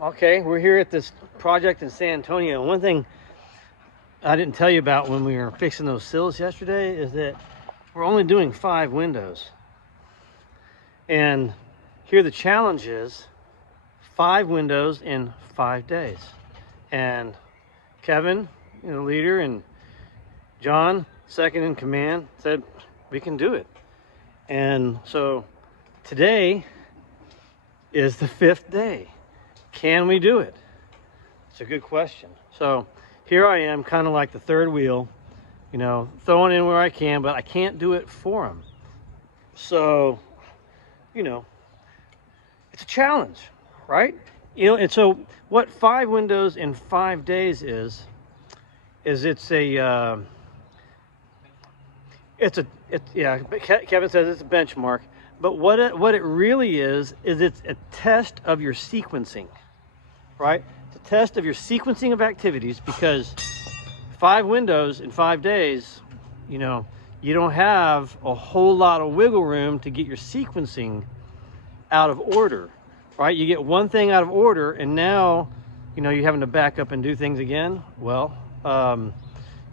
Okay, we're here at this project in San Antonio. One thing I didn't tell you about when we were fixing those sills yesterday is that we're only doing 5 windows. And here the challenge is 5 windows in 5 days. And Kevin, the leader, and John, second in command, said we can do it. And so today is the 5th day. Can we do it? It's a good question. So here I am, kind of like the third wheel, throwing in where I can, but I can't do it for them. So, it's a challenge, right? And so what 5 windows in 5 days is it's a, Kevin says it's a benchmark, but what it really is it's a test of your sequencing, right? It's a test of your sequencing of activities, because 5 windows in 5 days, you don't have a whole lot of wiggle room to get your sequencing out of order, right? You get one thing out of order, and now, you're having to back up and do things again. Well, so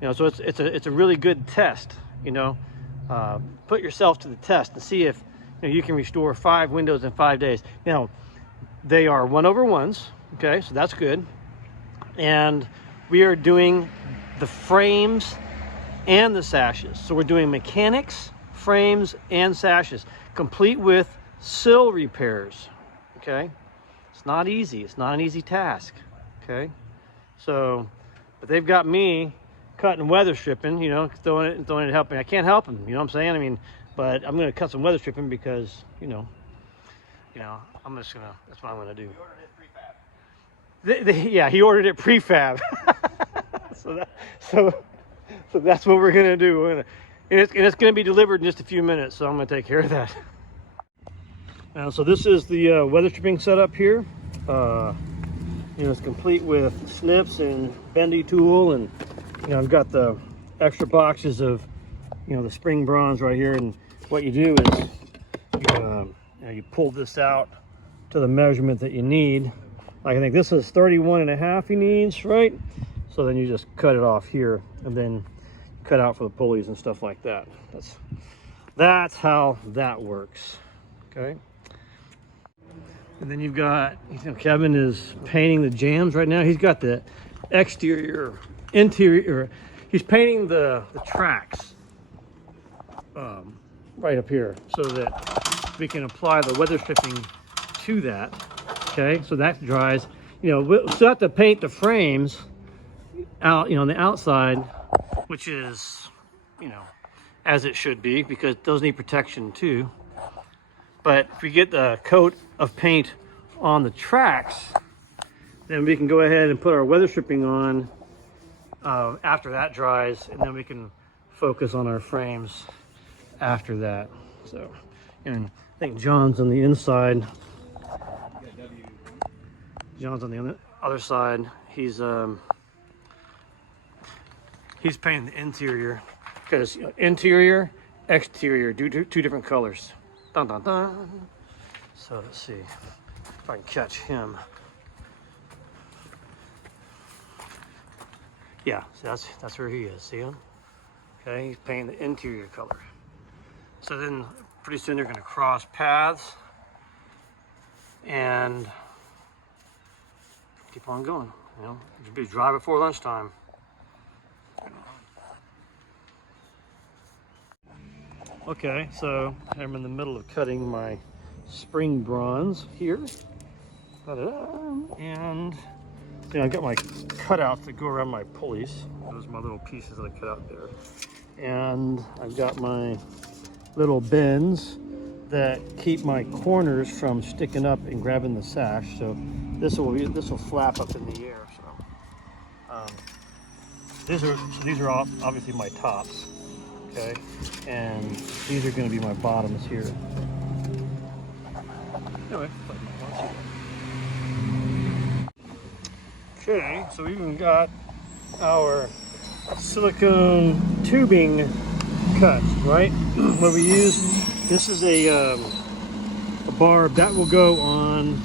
it's a really good test. Put yourself to the test and see if you can restore 5 windows in 5 days. Now, they are 1/1s, okay, so that's good. And we are doing the frames and the sashes. So we're doing mechanics, frames, and sashes, complete with sill repairs, okay? It's not easy. It's not an easy task, okay? So, but they've got me cutting weather stripping, throwing it, helping. I can't help them, what I'm saying? But I'm going to cut some weather stripping because, I'm just going to, that's what I'm going to do. You ordered it prefab. Yeah, he ordered it prefab. so that's what we're going to do. And it's going to be delivered in just a few minutes, so I'm going to take care of that. So this is the weather stripping setup here. It's complete with snips and bendy tool, and I've got the extra boxes of the spring bronze right here. And what you do is you pull this out to the measurement that you need. Like, I think this is 31.5 he needs, right? So then you just cut it off here, and then cut out for the pulleys and stuff like that. That's how that works, okay? And then you've got, Kevin is painting the jambs right now. He's got the exterior, interior, he's painting the tracks right up here so that we can apply the weather stripping to that, okay? So that dries. We'll still have to paint the frames out, on the outside, which is, as it should be, because those need protection too. But if we get the coat of paint on the tracks, then we can go ahead and put our weather stripping on after that dries, and then we can focus on our frames after that. So, and I think John's on the inside. John's on the other side. He's painting the interior, because interior, exterior, two different colors. Dun, dun, dun. So let's see if I can catch him. Yeah, so that's where he is. See him? Okay, he's painting the interior color. So then pretty soon they're going to cross paths and keep on going. It'll be dry before lunchtime. Okay, so I'm in the middle of cutting my spring bronze here. And I've got my cutouts that go around my pulleys. Those are my little pieces that I cut out there. And I've got my little bends that keep my corners from sticking up and grabbing the sash. So this will flap up in the air. So these are all obviously my tops. Okay, and these are going to be my bottoms here. Anyway, okay, so we even got our silicone tubing cuts, right? What we use, this is a barb that will go on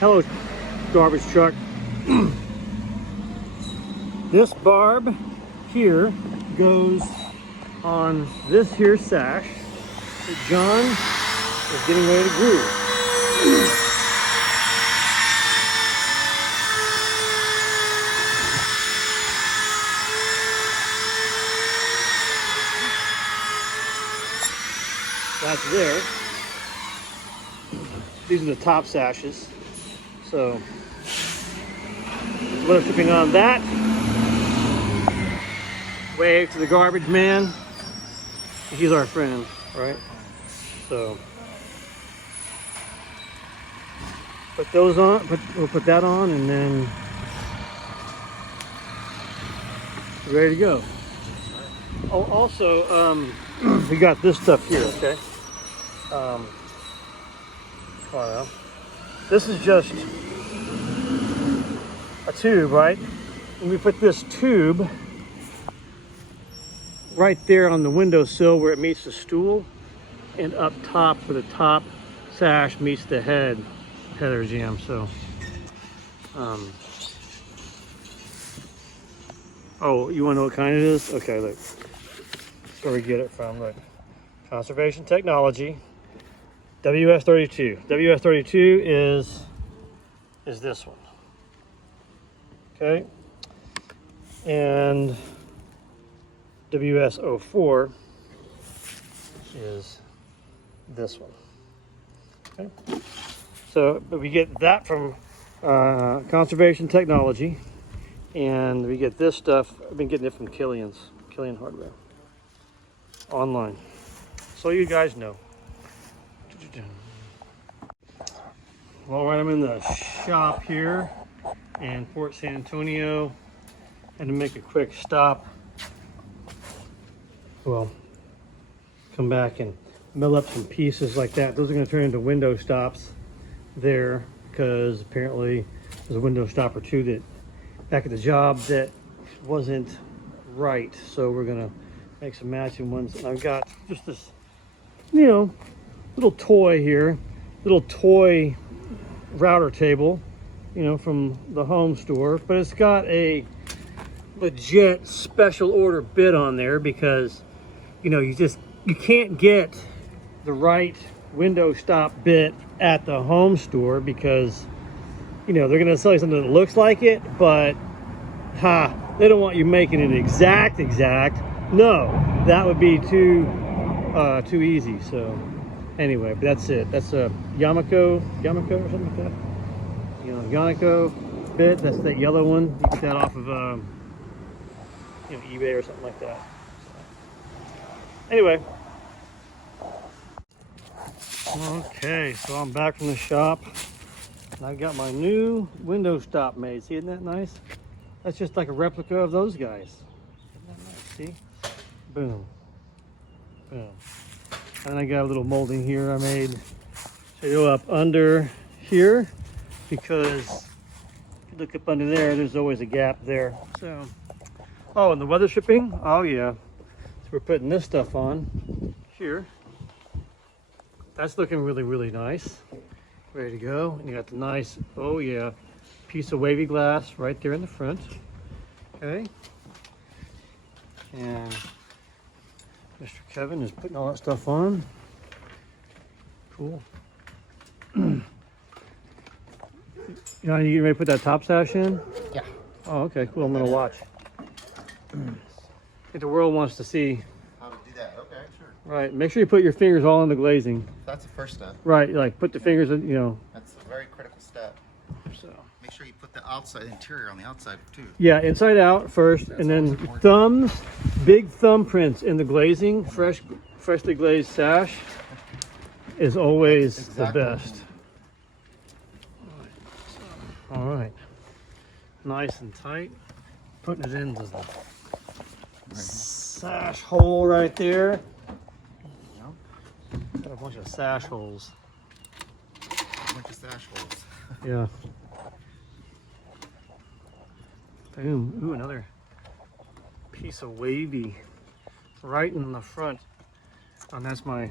Hello, garbage truck. This barb here goes on this here sash that John is getting ready to glue. That's there. These are the top sashes. So, Weatherstripping on that. Wave to the garbage man. He's our friend, right? So, put those on. We'll put that on, and then we're ready to go. Oh, also, we got this stuff here. Okay. Oh, well. This is just a tube, right? And we put this tube right there on the windowsill where it meets the stool, and up top where the top sash meets the header jam. So, oh, you want to know what kind it is? Okay, look. That's where we get it from. Look, Conservation Technology, WS32. WS32 is this one. Okay, and WS04 is this one. Okay, so but we get that from Conservation Technology, and we get this stuff. I've been getting it from Killian Hardware online, so you guys know. All right, I'm in the shop here in Port San Antonio, and to make a quick stop, well, come back and mill up some pieces like that. Those are going to turn into window stops there, because apparently there's a window stop or two that back at the job that wasn't right, so we're going to make some matching ones. And I've got just this, you know, little toy here, little toy router table, you know, from the home store, but it's got a legit special order bit on there because, you know, you can't get the right window stop bit at the home store because, you know, they're going to sell you something that looks like it, but they don't want you making it exact. No, that would be too easy. So anyway, but that's it. That's a Yamako or something like that. You know, Yamako bit. That's that yellow one. You get that off of you know, eBay or something like that. So, anyway. Okay, so I'm back from the shop, and I got my new window stop made. See, isn't that nice? That's just like a replica of those guys. Isn't that nice? See? Boom. Boom. And then I got a little molding here I made to go up under here, because if you look up under there, there's always a gap there. So, oh, and the Weatherstripping, oh yeah. So we're putting this stuff on here. That's looking really nice. Ready to go. And you got the nice, oh yeah, piece of wavy glass right there in the front. Okay. And Mr. Kevin is putting all that stuff on. Cool. You know, you getting ready to put that top sash in? Yeah. Oh, okay, cool. I'm gonna watch. I think the world wants to see. How to do that? Okay, sure. Right. Make sure you put your fingers all in the glazing. That's the first step. Right. Like put the fingers in. You know. That's a very critical step. So. Make sure you put the interior on the outside too. Yeah, inside out first, and then thumbs, big thumbprints in the glazing. Freshly glazed sash is always exactly the best. All right, nice and tight. Putting it into the sash hole right there. Got a bunch of sash holes. A bunch of sash holes. Yeah. Boom. Ooh, another piece of wavy right in the front. And that's my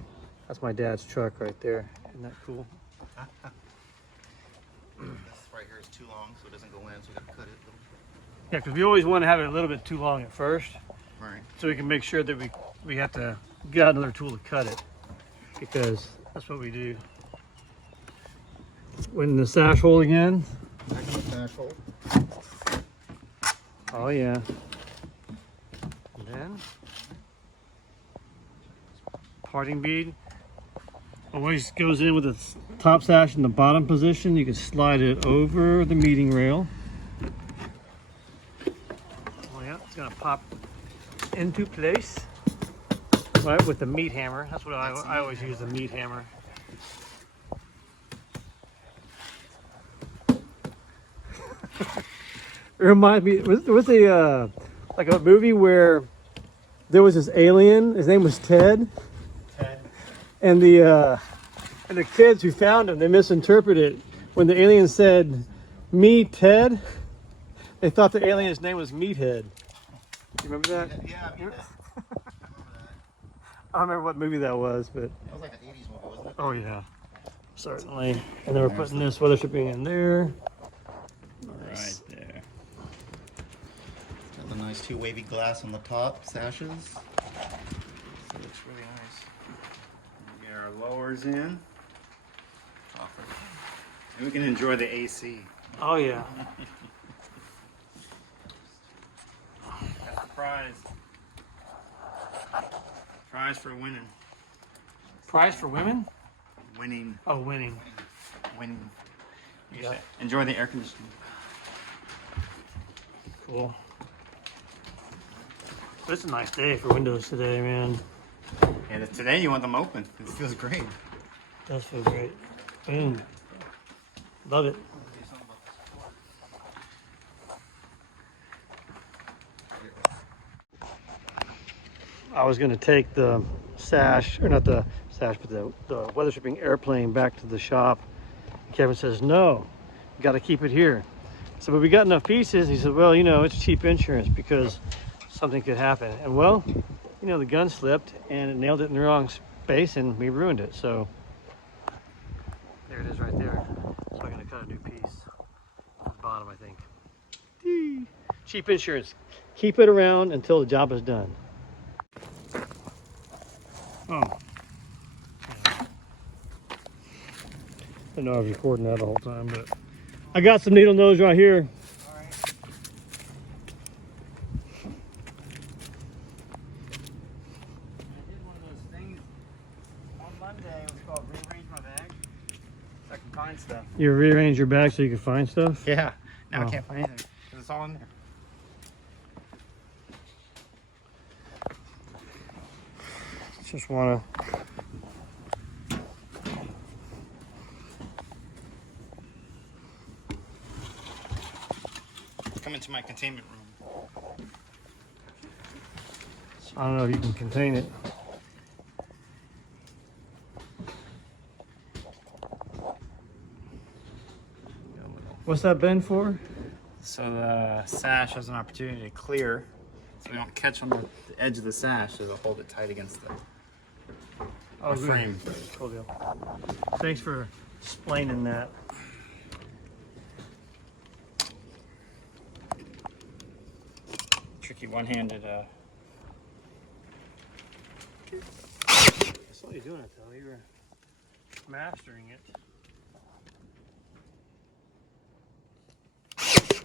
dad's truck right there. Isn't that cool? right here is too long, so it doesn't go in, so we gotta cut it. Yeah, because we always want to have it a little bit too long at first, Right. so we can make sure that we have to get out another tool to cut it, because that's what we do. When the sash hole again. Back in the sash hole. Oh yeah. And then parting bead always goes in with the top sash in the bottom position. You can slide it over the meeting rail. Oh yeah, it's gonna pop into place. Right, with the meat hammer. That's what I always use, the meat hammer. It reminds me, was a like a movie where there was this alien. His name was Ted. Ted. And the kids who found him, they misinterpreted. When the alien said, "Me, Ted," they thought the alien's name was Meathead. You remember that? Yeah, I mean, I remember that. I don't remember what movie that was, but That was like an 80s movie, wasn't it? oh yeah, certainly. And then we're putting this weatherstripping in there. Nice. Right there. Got the nice two wavy glass on the top sashes. So it looks really nice. Get our lowers in. And we can enjoy the AC. Oh yeah. That's the prize. Prize for winning. Prize for women? Winning. Oh, winning. Winning. You Yeah. should enjoy the air conditioning. Cool. It's a nice day for windows today, man. Yeah, today you want them open. It feels great. Does feel great. Boom. Love it. I was going to take the sash, or not the sash, but the weatherstripping airplane back to the shop. Kevin says, no, you got to keep it here. So, but we got enough pieces. He said, well, you know, it's cheap insurance because something could happen. And well, you know, the gun slipped and it nailed it in the wrong space and we ruined it. So there it is right there. So I'm going to cut a new piece at the bottom, I think. Whee! Cheap insurance. Keep it around until the job is done. Oh. I didn't know I was recording that the whole time, but I got some needle nose right here. All right. I did one of those things on Monday. It was called rearrange my bag so I can find stuff. You rearrange your bag so you can find stuff? Yeah. Now Oh. I can't find anything because it's all in there. Just want to. Come into my containment room. I don't know if you can contain it. What's that bend for? So the sash has an opportunity to clear, so we don't catch on the edge of the sash, so it'll hold it tight against the Good. frame. Cool deal. Thanks for explaining that. Tricky one-handed. I saw you doing it though. You were mastering it.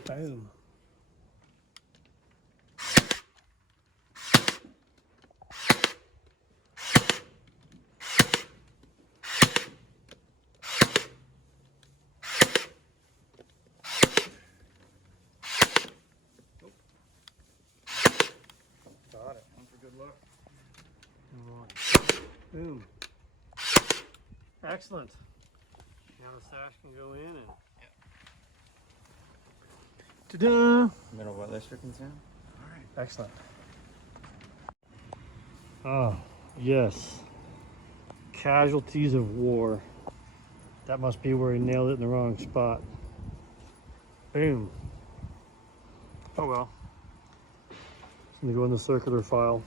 Boom. Got it. One for good luck. Boom. Excellent. Now the sash can go in and. Ta-da! Middle weatherstripping sound. Excellent. Oh, yes. Casualties of war. That must be where he nailed it in the wrong spot. Boom. Oh well. It's gonna go in the circular file.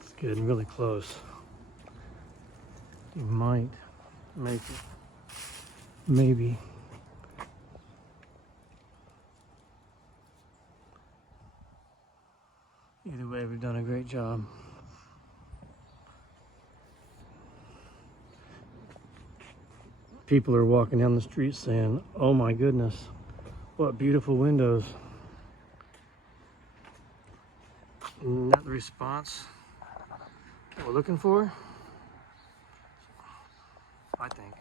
It's getting really close. You might make it. Maybe. Either way, we've done a great job. People are walking down the street saying, "Oh my goodness, what beautiful windows." Not the response that we're looking for, I think.